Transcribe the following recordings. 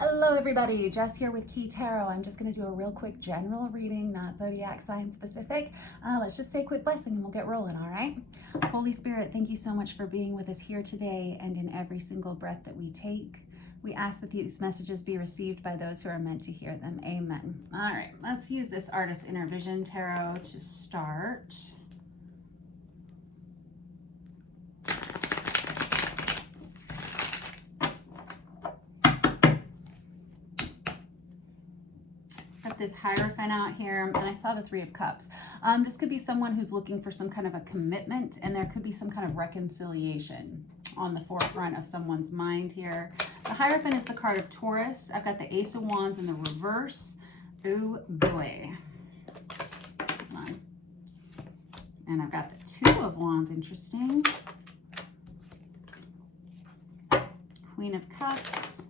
Hello everybody, Jess here with Key Tarot. I'm just going to do a real quick general reading, not zodiac sign specific. Let's just say a quick blessing and we'll get rolling, all right? Holy Spirit, thank you so much for being with us here today and in every single breath that we take. We ask that these messages be received by those who are meant to hear them. Amen. All right, let's use this Artist Inner Vision Tarot to start. This Hierophant out here, and I saw the Three of Cups. This could be someone who's looking for some kind of a commitment, and there could be some kind of reconciliation on the forefront of someone's mind here. The Hierophant is the card of Taurus. I've got the Ace of Wands in the reverse. Oh boy. Come on. And I've got the Two of Wands, interesting. Queen of Cups.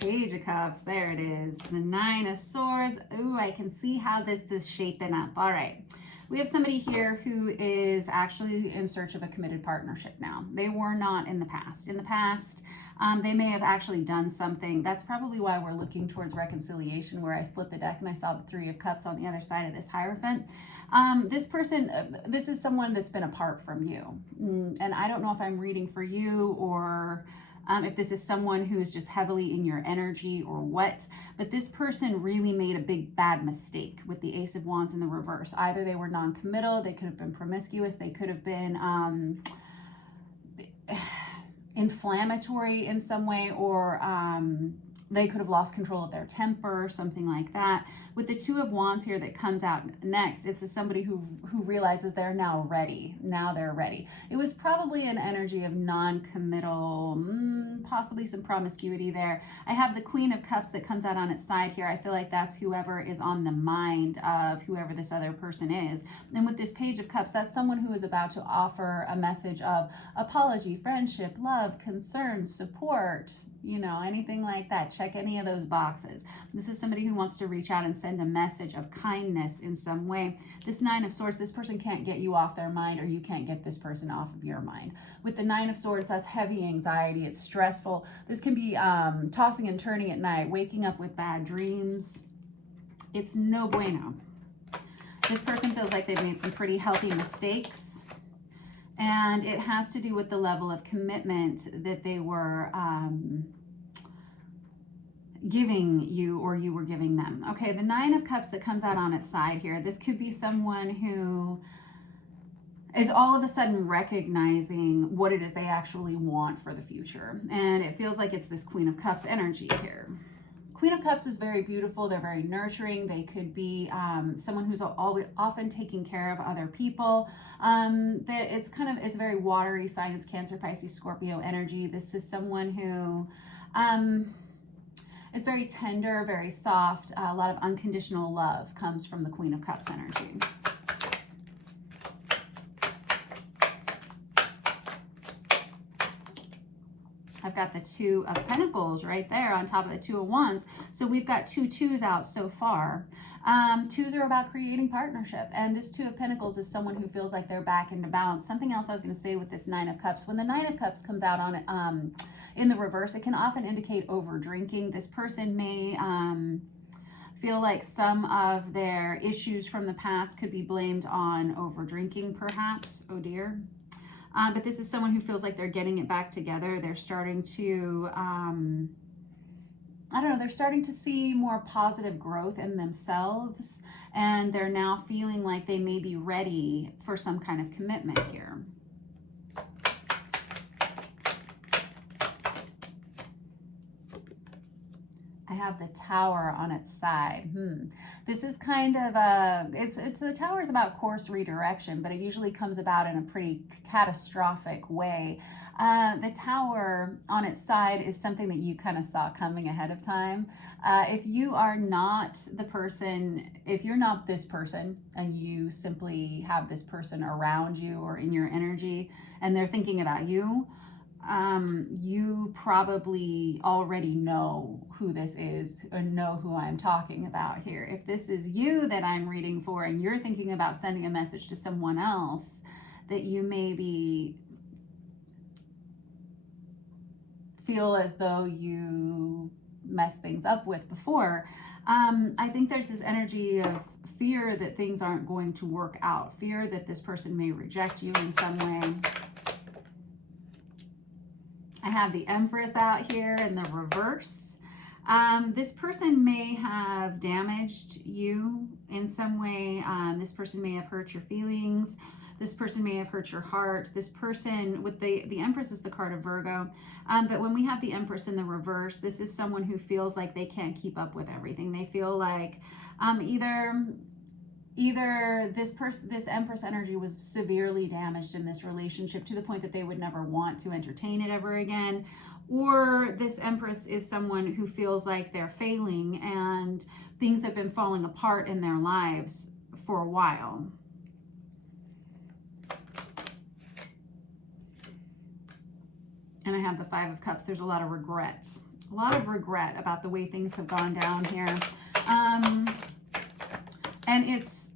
Page of Cups, there it is. The Nine of Swords. Ooh, I can see how this is shaping up. All right. We have somebody here who is actually in search of a committed partnership now. They were not in the past. In the past, they may have actually done something. That's probably why we're looking towards reconciliation, where I split the deck and I saw the Three of Cups on the other side of this Hierophant. This person, this is someone that's been apart from you. And I don't know if I'm reading for you or if this is someone who is just heavily in your energy or what, but this person really made a big bad mistake with the Ace of Wands in the reverse. Either they were non-committal, they could have been promiscuous, they could have been inflammatory in some way, or they could have lost control of their temper, something like that. With the Two of Wands here that comes out next, it's somebody who realizes they're now ready. Now they're ready. It was probably an energy of non-committal, possibly some promiscuity there. I have the Queen of Cups that comes out on its side here. I feel like that's whoever is on the mind of whoever this other person is. And with this Page of Cups, that's someone who is about to offer a message of apology, friendship, love, concern, support, you know, anything like that. Check any of those boxes. This is somebody who wants to reach out and send a message of kindness in some way. This Nine of Swords, this person can't get you off their mind, or you can't get this person off of your mind. With the Nine of Swords, that's heavy anxiety. It's stressful. This can be tossing and turning at night, waking up with bad dreams. It's no bueno. This person feels like they've made some pretty healthy mistakes. And it has to do with the level of commitment that they were giving you, or you were giving them. Okay, the Nine of Cups that comes out on its side here, this could be someone who is all of a sudden recognizing what it is they actually want for the future. And it feels like it's this Queen of Cups energy here. Queen of Cups is very beautiful. They're very nurturing. They could be someone who's always often taking care of other people. It's very watery sign. It's Cancer, Pisces, Scorpio energy. This is someone who is very tender, very soft. A lot of unconditional love comes from the Queen of Cups energy. I've got the Two of Pentacles right there on top of the Two of Wands. So we've got two twos out so far. Twos are about creating partnership. And this Two of Pentacles is someone who feels like they're back into balance. Something else I was going to say with this Nine of Cups. When the Nine of Cups comes out on it, in the reverse, it can often indicate over drinking. This person may feel like some of their issues from the past could be blamed on over drinking, perhaps. Oh dear. But this is someone who feels like they're getting it back together. They're starting to, they're starting to see more positive growth in themselves. And they're now feeling like they may be ready for some kind of commitment here. I have the Tower on its side. This is kind of the Tower is about course redirection, but it usually comes about in a pretty catastrophic way. The Tower on its side is something that you kind of saw coming ahead of time. If you are not the person, if you're not this person and you simply have this person around you or in your energy and they're thinking about you, you probably already know who this is or know who I'm talking about here. If this is you that I'm reading for and you're thinking about sending a message to someone else that you may be feel as though you messed things up with before. I think there's this energy of fear that things aren't going to work out, fear that this person may reject you in some way. I have the Empress out here in the reverse. This person may have damaged you in some way. This person may have hurt your feelings. This person may have hurt your heart. This person with the Empress is the card of Virgo. But when we have the Empress in the reverse, this is someone who feels like they can't keep up with everything. They feel like either this Empress energy was severely damaged in this relationship to the point that they would never want to entertain it ever again, or this Empress is someone who feels like they're failing and things have been falling apart in their lives for a while. And I have the Five of Cups. There's a lot of regret about the way things have gone down here. And it's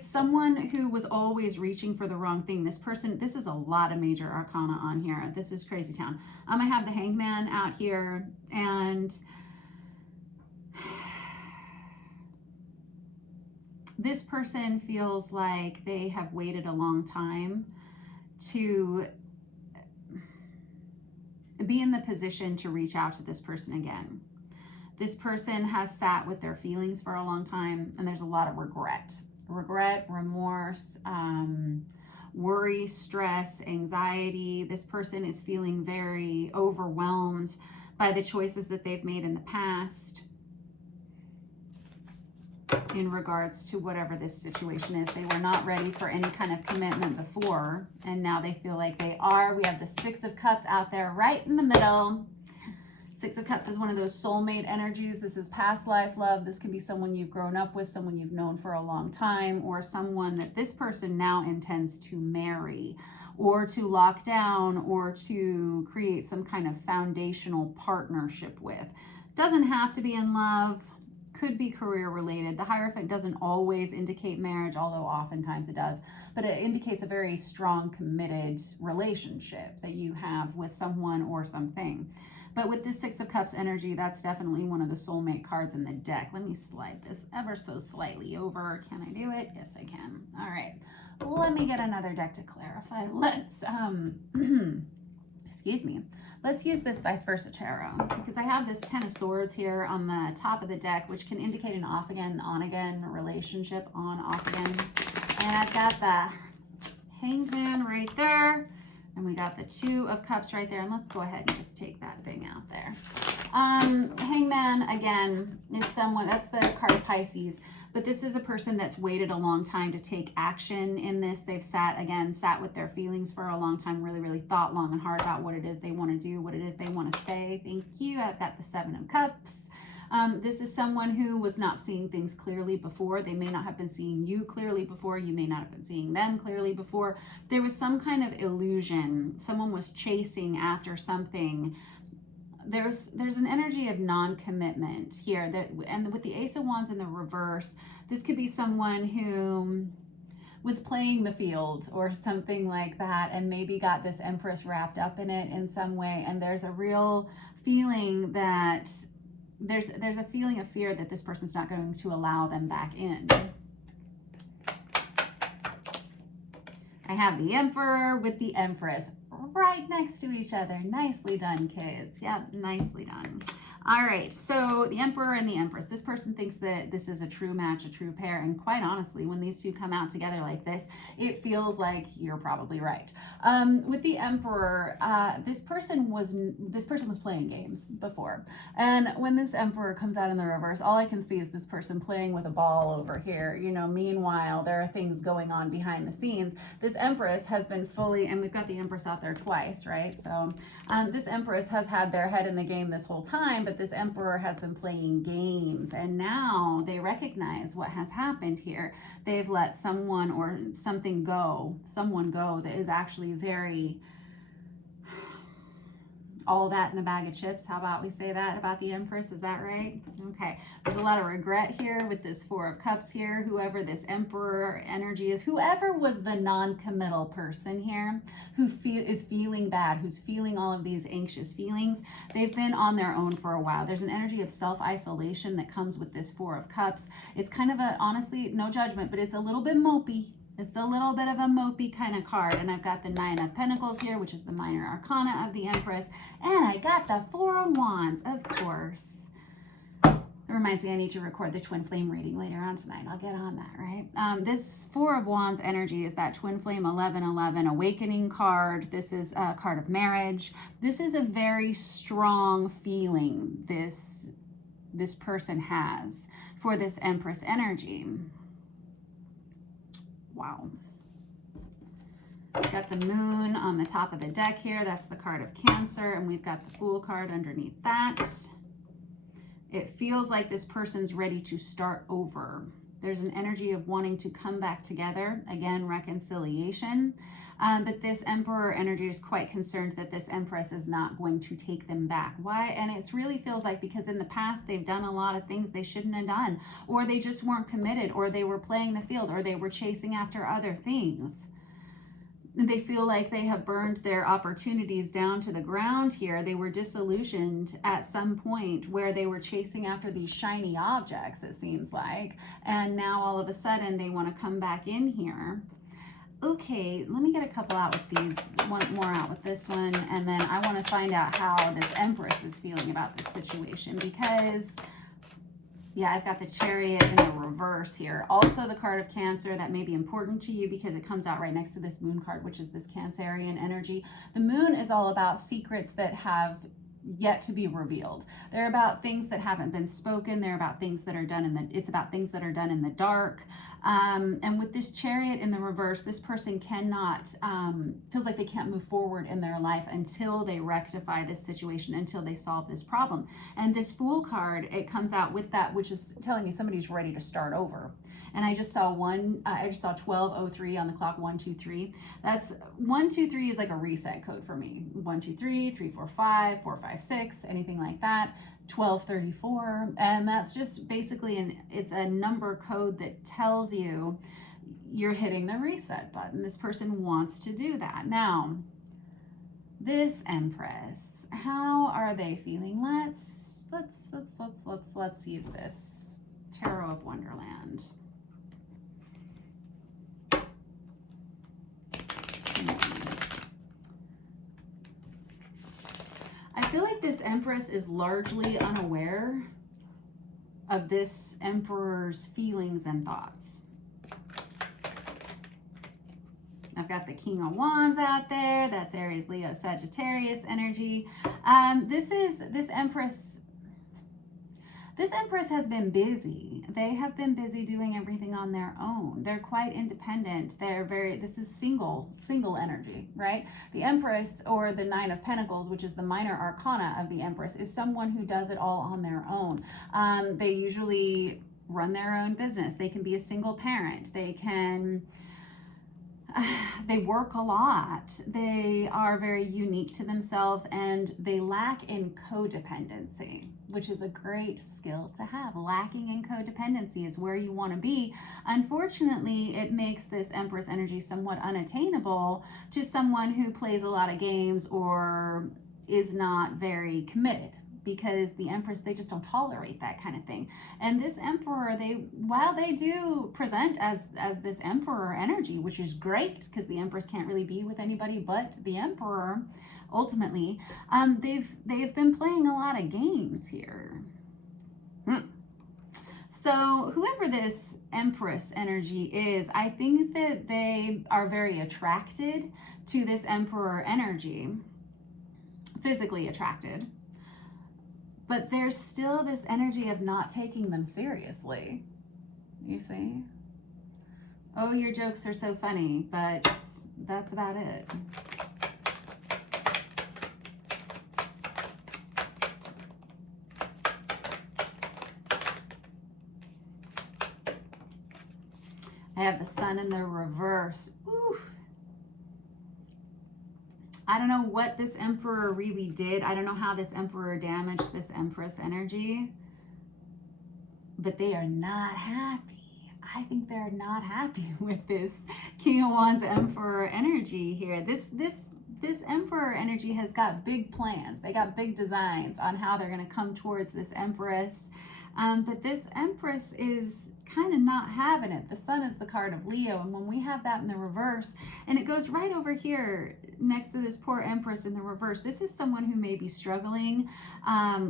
someone who was always reaching for the wrong thing. This person, this is a lot of major arcana on here. This is crazy town. I have the Hangman out here, and this person feels like they have waited a long time to be in the position to reach out to this person again. This person has sat with their feelings for a long time, and there's a lot of regret, remorse, worry, stress, anxiety. This person is feeling very overwhelmed by the choices that they've made in the past in regards to whatever this situation is. They were not ready for any kind of commitment before, and now they feel like they are. We have the Six of Cups out there right in the middle. Six of Cups is one of those soulmate energies. This is past life love. This can be someone you've grown up with, someone you've known for a long time, or someone that this person now intends to marry or to lock down or to create some kind of foundational partnership with. Doesn't have to be in love, could be career related. The Hierophant doesn't always indicate marriage, although oftentimes it does, but it indicates a very strong, committed relationship that you have with someone or something. But with this Six of Cups energy, that's definitely one of the soulmate cards in the deck. Let me slide this ever so slightly over. Can I do it? Yes, I can. All right. Let me get another deck to clarify. Let's, excuse me. Let's use this Vice Versa Tarot, because I have this Ten of Swords here on the top of the deck, which can indicate an off again, on again relationship, on, off again. And I've got the Hanged Man right there. And we got the Two of Cups right there. And let's go ahead and just take that thing out there. Hangman, again, is someone, that's the card of Pisces. But this is a person that's waited a long time to take action in this. They've sat with their feelings for a long time, really thought long and hard about what it is they want to do, what it is they want to say. Thank you. I've got the Seven of Cups. This is someone who was not seeing things clearly before. They may not have been seeing you clearly before. You may not have been seeing them clearly before. There was some kind of illusion. Someone was chasing after something. There's an energy of non-commitment here. And with the Ace of Wands in the reverse, this could be someone who was playing the field or something like that, and maybe got this Empress wrapped up in it in some way. And there's a real feeling that there's a feeling of fear that this person's not going to allow them back in. I have the Emperor with the Empress right next to each other. Nicely done, kids. Yep, nicely done. All right, so the Emperor and the Empress. This person thinks that this is a true match, a true pair, and quite honestly, when these two come out together like this, it feels like you're probably right. With the Emperor, this person was playing games before, and when this Emperor comes out in the reverse, all I can see is this person playing with a ball over here. You know, meanwhile, there are things going on behind the scenes. This Empress has been fully, and we've got the Empress out there twice, right? So this Empress has had their head in the game this whole time, but this Emperor has been playing games, and now they recognize what has happened here. They've let someone or something go, someone go that is actually very all that in a bag of chips. How about we say that about the Empress? Is that right? Okay. There's a lot of regret here with this Four of Cups here. Whoever this Emperor energy is, whoever was the non-committal person here who is feeling bad, who's feeling all of these anxious feelings, they've been on their own for a while. There's an energy of self-isolation that comes with this Four of Cups. It's kind of a, honestly, no judgment, but it's a little bit mopey. It's a little bit of a mopey kind of card. And I've got the Nine of Pentacles here, which is the minor arcana of the Empress. And I got the Four of Wands, of course. It reminds me I need to record the twin flame reading later on tonight. I'll get on that, right? This Four of Wands energy is that twin flame 1111 awakening card. This is a card of marriage. This is a very strong feeling this person has for this Empress energy. Wow. We've got the moon on the top of the deck here. That's the card of Cancer. And we've got the Fool card underneath that. It feels like this person's ready to start over. There's an energy of wanting to come back together. Again, reconciliation. But this Emperor energy is quite concerned that this Empress is not going to take them back. Why? And it really feels like because in the past they've done a lot of things they shouldn't have done, or they just weren't committed, or they were playing the field, or they were chasing after other things. They feel like they have burned their opportunities down to the ground here. They were disillusioned at some point where they were chasing after these shiny objects, it seems like. And now all of a sudden they want to come back in here. Okay, let me get a couple out with these, one more out with this one, and then I want to find out how this Empress is feeling about this situation because, yeah, I've got the Chariot in the reverse here. Also the card of Cancer, that may be important to you because it comes out right next to this Moon card, which is this Cancerian energy. The Moon is all about secrets that have yet to be revealed. They're about things that haven't been spoken. They're about things that are done it's about things that are done in the dark. And with this Chariot in the reverse, this person cannot, feels like they can't move forward in their life until they rectify this situation, until they solve this problem. And this Fool card, it comes out with that, which is telling me somebody's ready to start over. And I just saw 12:03 on the clock, 1, 2, 3. That's 1, 2, 3 is like a reset code for me. 1, 2, 3, 3, 4, 5, 4, 5, 6, anything like that. 12:34, and that's just basically it's a number code that tells you you're hitting the reset button. This person wants to do that. Now, this Empress, how are they feeling? Let's use this Tarot of Wonderland. I feel like this Empress is largely unaware of this Emperor's feelings and thoughts. I've got the King of Wands out there. That's Aries, Leo, Sagittarius energy. This Empress has been busy. They have been busy doing everything on their own. They're quite independent. This is single energy, right? The Empress, or the Nine of Pentacles, which is the minor arcana of the Empress, is someone who does it all on their own. They usually run their own business. They can be a single parent. They work a lot. They are very unique to themselves, and they lack in codependency, which is a great skill to have. Lacking in codependency is where you want to be. Unfortunately, it makes this Empress energy somewhat unattainable to someone who plays a lot of games or is not very committed, because the Empress, they just don't tolerate that kind of thing. And this Emperor, while they do present as this Emperor energy, which is great because the Empress can't really be with anybody but the Emperor ultimately, they've been playing a lot of games here. So whoever this Empress energy is, I think that they are very attracted to this Emperor energy, physically attracted. But there's still this energy of not taking them seriously. You see? Oh, your jokes are so funny, but that's about it. I have the Sun in the reverse. Ooh. I don't know what this Emperor really did. I don't know how this Emperor damaged this Empress energy, but they are not happy. I think they're not happy with this King of Wands Emperor energy here. This Emperor energy has got big plans. They got big designs on how they're going to come towards this Empress. But this Empress is kind of not having it. The Sun is the card of Leo, and when we have that in the reverse, and it goes right over here next to this poor Empress in the reverse, this is someone who may be struggling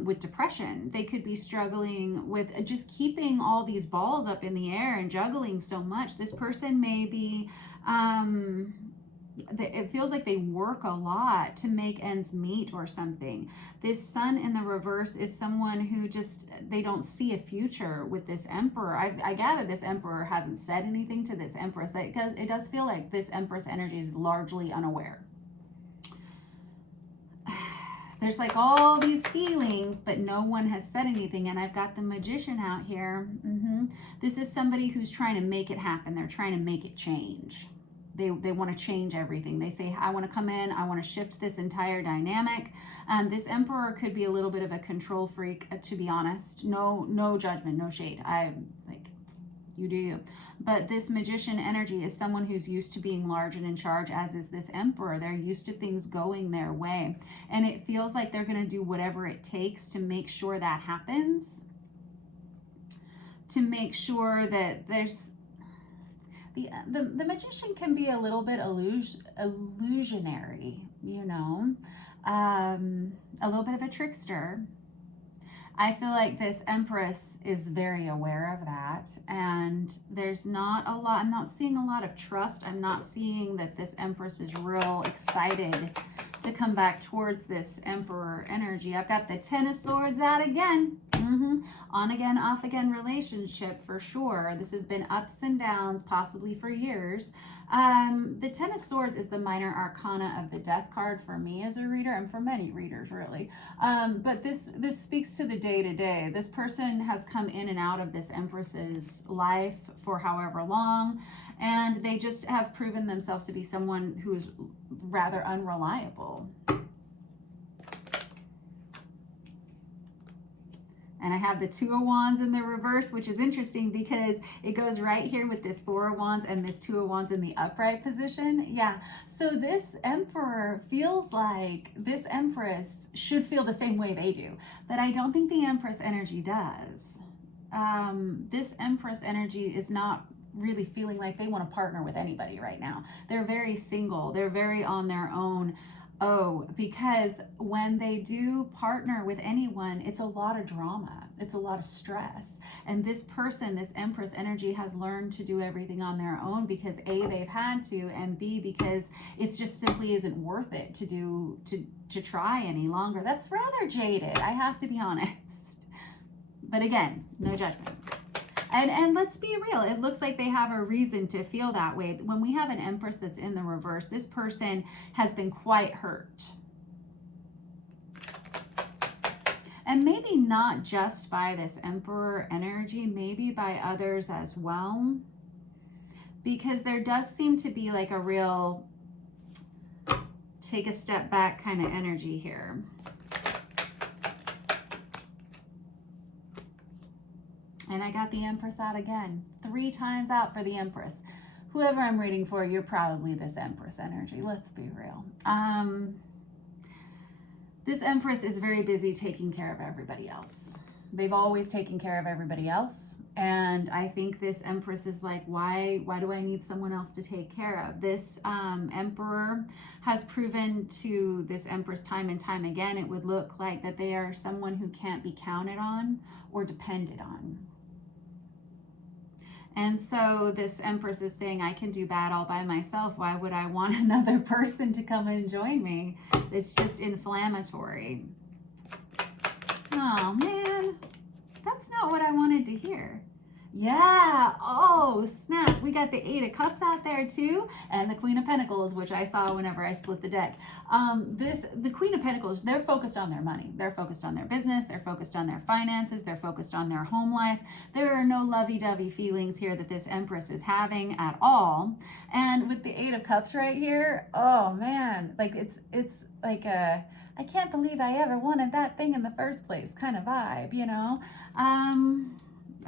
with depression. They could be struggling with just keeping all these balls up in the air and juggling so much. This person may be it feels like they work a lot to make ends meet or something. This Sun in the reverse is someone who just, they don't see a future with this Emperor. I gather this Emperor hasn't said anything to this Empress. It does feel like this Empress energy is largely unaware. There's like all these feelings, but no one has said anything. And I've got the Magician out here. This is somebody who's trying to make it happen. They're trying to make it change. They want to change everything. They say, I want to come in, I want to shift this entire dynamic. This Emperor could be a little bit of a control freak, to be honest. No judgment, no shade. You do you. But this Magician energy is someone who's used to being large and in charge, as is this Emperor. They're used to things going their way. And it feels like they're going to do whatever it takes to make sure that happens. To make sure that there's... The Magician can be a little bit illusionary, you know, a little bit of a trickster. I feel like this Empress is very aware of that, and there's not a lot, I'm not seeing a lot of trust. I'm not seeing that this Empress is real excited to come back towards this Emperor energy. I've got the Ten of Swords out again. On again, off again relationship for sure. This has been ups and downs, possibly for years. The Ten of Swords is the minor arcana of the Death card for me as a reader, and for many readers really. But this speaks to the day-to-day. This person has come in and out of this Empress's life for however long, and they just have proven themselves to be someone who is rather unreliable. And I have the Two of Wands in the reverse, which is interesting because it goes right here with this Four of Wands and this Two of Wands in the upright position. Yeah, so this Emperor feels like this Empress should feel the same way they do, but I don't think the Empress energy does. This Empress energy is not really feeling like they want to partner with anybody right now. They're very single. They're very on their own. Oh, because when they do partner with anyone, it's a lot of drama. It's a lot of stress. And this person, this Empress energy, has learned to do everything on their own because A, they've had to, and B, because it's just simply isn't worth it to try any longer. That's rather jaded, I have to be honest. But again, no judgment. And let's be real, it looks like they have a reason to feel that way. When we have an Empress that's in the reverse, this person has been quite hurt. And maybe not just by this Emperor energy, maybe by others as well. Because there does seem to be like a real take a step back kind of energy here. And I got the Empress out again. 3 times out for the Empress. Whoever I'm reading for, you're probably this Empress energy. Let's be real. This Empress is very busy taking care of everybody else. They've always taken care of everybody else. And I think this Empress is like, why do I need someone else to take care of? This Emperor has proven to this Empress time and time again, it would look like that they are someone who can't be counted on or depended on. And so this Empress is saying, I can do bad all by myself. Why would I want another person to come and join me? It's just inflammatory. Oh man, that's not what I wanted to hear. Yeah. Oh, snap. We got the Eight of Cups out there too, and the Queen of Pentacles, which I saw whenever I split the deck. The Queen of Pentacles, they're focused on their money. They're focused on their business. They're focused on their finances. They're focused on their home life. There are no lovey-dovey feelings here that this Empress is having at all. And with the Eight of Cups right here, oh man, like it's like a I can't believe I ever wanted that thing in the first place kind of vibe, you know?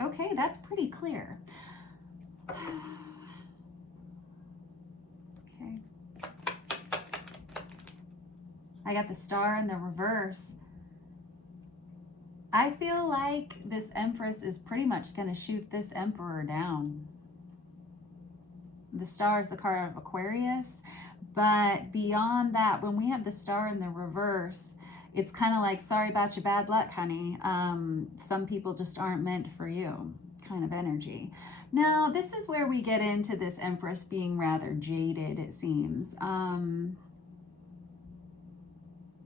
Okay, that's pretty clear. Okay. I got the Star in the reverse. I feel like this Empress is pretty much going to shoot this Emperor down. The Star is the card of Aquarius, but beyond that, when we have the Star in the reverse, it's kind of like, sorry about your bad luck, honey. Some people just aren't meant for you kind of energy. Now, this is where we get into this Empress being rather jaded, it seems. And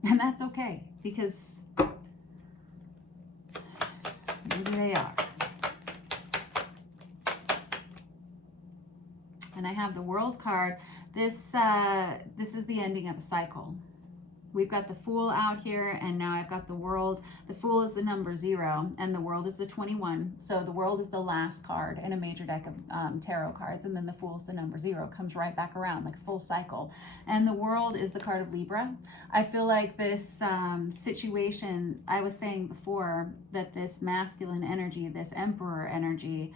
that's okay, because maybe they are. And I have the World card. This is the ending of a cycle. We've got the Fool out here, and now I've got the World. The Fool is the number 0, and the World is the 21. So the World is the last card in a major deck of tarot cards, and then the Fool is the number 0. Comes right back around, like a full cycle. And the World is the card of Libra. I feel like this situation, I was saying before, that this masculine energy, this Emperor energy,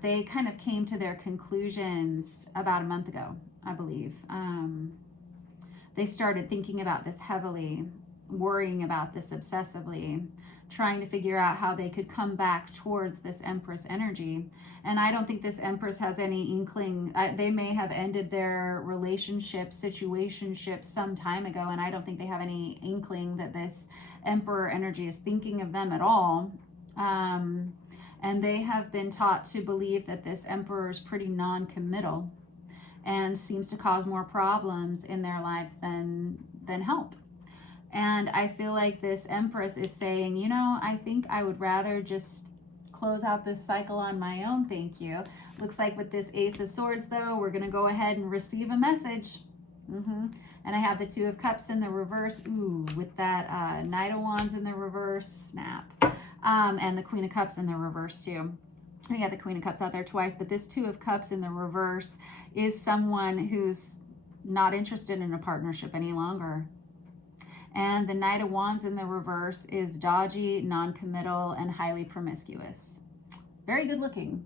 they kind of came to their conclusions about a month ago, I believe. They started thinking about this heavily, worrying about this obsessively, trying to figure out how they could come back towards this Empress energy. And I don't think this Empress has any inkling. They may have ended their relationship, situationship some time ago, and I don't think they have any inkling that this Emperor energy is thinking of them at all. And they have been taught to believe that this Emperor is pretty non-committal and seems to cause more problems in their lives than help. And I feel like this Empress is saying, you know, I think I would rather just close out this cycle on my own, thank you. Looks like with this Ace of Swords, though, we're going to go ahead and receive a message. And I have the Two of Cups in the reverse. Ooh, with that Knight of Wands in the reverse, snap. And the Queen of Cups in the reverse, too. We got the Queen of Cups out there twice, but this Two of Cups in the reverse is someone who's not interested in a partnership any longer. And the Knight of Wands in the reverse is dodgy, non-committal, and highly promiscuous. Very good looking,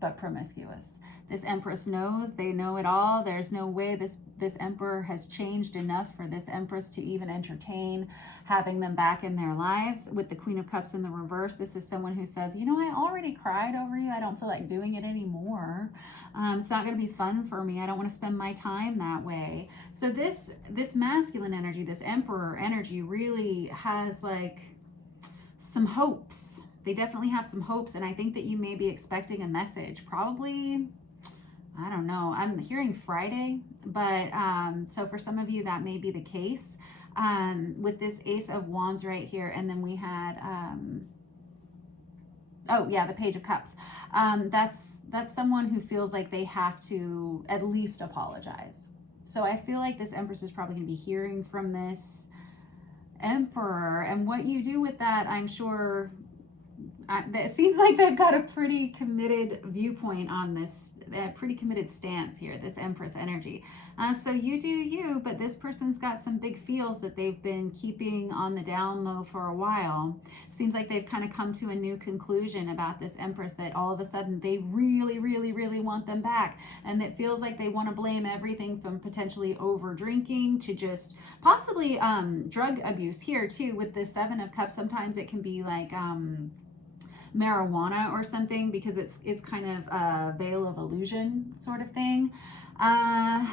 but promiscuous. This Empress knows, they know it all. There's no way this Emperor has changed enough for this Empress to even entertain having them back in their lives. With the Queen of Cups in the reverse, this is someone who says, you know, I already cried over you. I don't feel like doing it anymore. It's not going to be fun for me. I don't want to spend my time that way. So this masculine energy, this Emperor energy really has like some hopes. They definitely have some hopes, and I think that you may be expecting a message, probably, I don't know, I'm hearing Friday, but so for some of you that may be the case. With this Ace of Wands right here, and then we had oh yeah, the Page of Cups. That's someone who feels like they have to at least apologize. So I feel like this Empress is probably going to be hearing from this Emperor, and what you do with that, I'm sure. It seems like they've got a pretty committed viewpoint on this, a pretty committed stance here, this Empress energy. So you do you, but this person's got some big feels that they've been keeping on the down low for a while. Seems like they've kind of come to a new conclusion about this Empress, that all of a sudden they really, really, really want them back. And it feels like they want to blame everything from potentially over drinking to just possibly drug abuse here too. With the Seven of Cups, sometimes it can be like marijuana or something, because it's kind of a veil of illusion sort of thing. I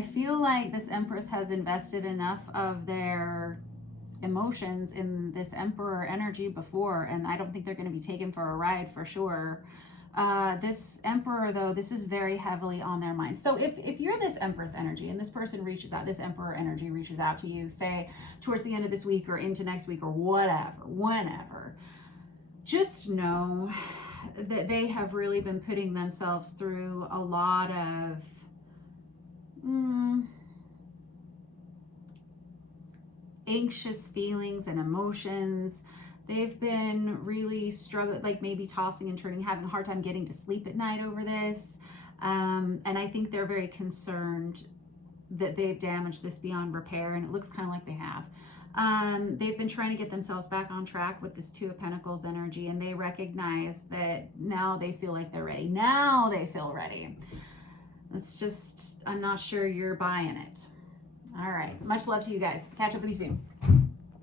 feel like this Empress has invested enough of their emotions in this Emperor energy before, and I don't think they're going to be taken for a ride for sure. This Emperor, though, this is very heavily on their mind. So if you're this Empress energy and this person reaches out, this Emperor energy reaches out to you, say towards the end of this week or into next week or whatever, whenever, just know that they have really been putting themselves through a lot of anxious feelings and emotions. They've been really struggling, like maybe tossing and turning, having a hard time getting to sleep at night over this. And I think they're very concerned that they've damaged this beyond repair, and it looks kind of like they have. They've been trying to get themselves back on track with this Two of Pentacles energy, and they recognize that now they feel like they're ready. Now they feel ready. It's just, I'm not sure you're buying it. All right. Much love to you guys. Catch up with you soon.